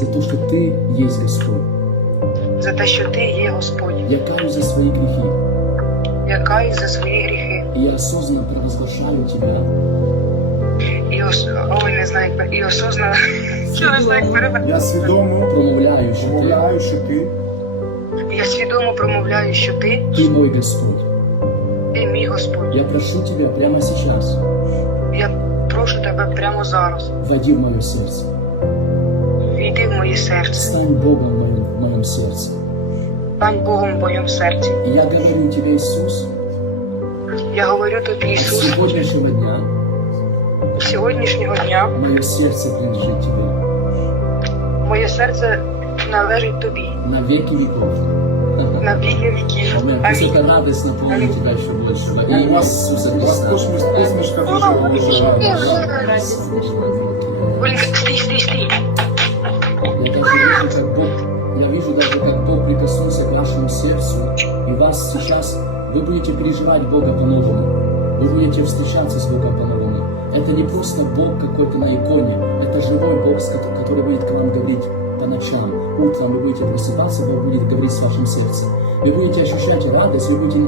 за то, что Ты есть Господь. за те, що ти є Господь. Я каюсь за свои грехи. Я каюсь за свої гріхи. И я осознанно провозглашаю Тебя Ой, не знаю, і осознанно. Я не знаю, як перевести. Я свідомо промовляю, что промовляю, що ти Я свідомо промовляю, що Ты мой Господь. ти мій Господь. Я прошу Тебя прямо сейчас, Я прошу тебе прямо зараз. войди в мое сердце. Війди в моє серце. Стань Богом в моем сердце. Стань Богом в моєму серці. И я говорю Тебе, Иисус, Я говорю тобі, с Ісус, сегодняшнего дня з сьогоднішнього дня мое сердце принадлежит Тебе моє серце належить тобі на веки веков. на віки віків. Аминь. Пусть это Амінь. радость наполнит Тебя еще больше. Во у имя вас, Иисуса у вас Христа. посмішка дуже гарна. Оленька, стій. Я вижу даже, как Бог прикоснулся к вашему сердцу, и вас сейчас, вы будете переживать Бога по-новому, вы будете встречаться с Богом по-новому. Это не просто Бог какой-то на иконе, это живой Бог, который будет к вам говорить по ночам, утром вы будете просыпаться, Бог будет говорить с вашим сердцем. Вы будете ощущать радость, вы будете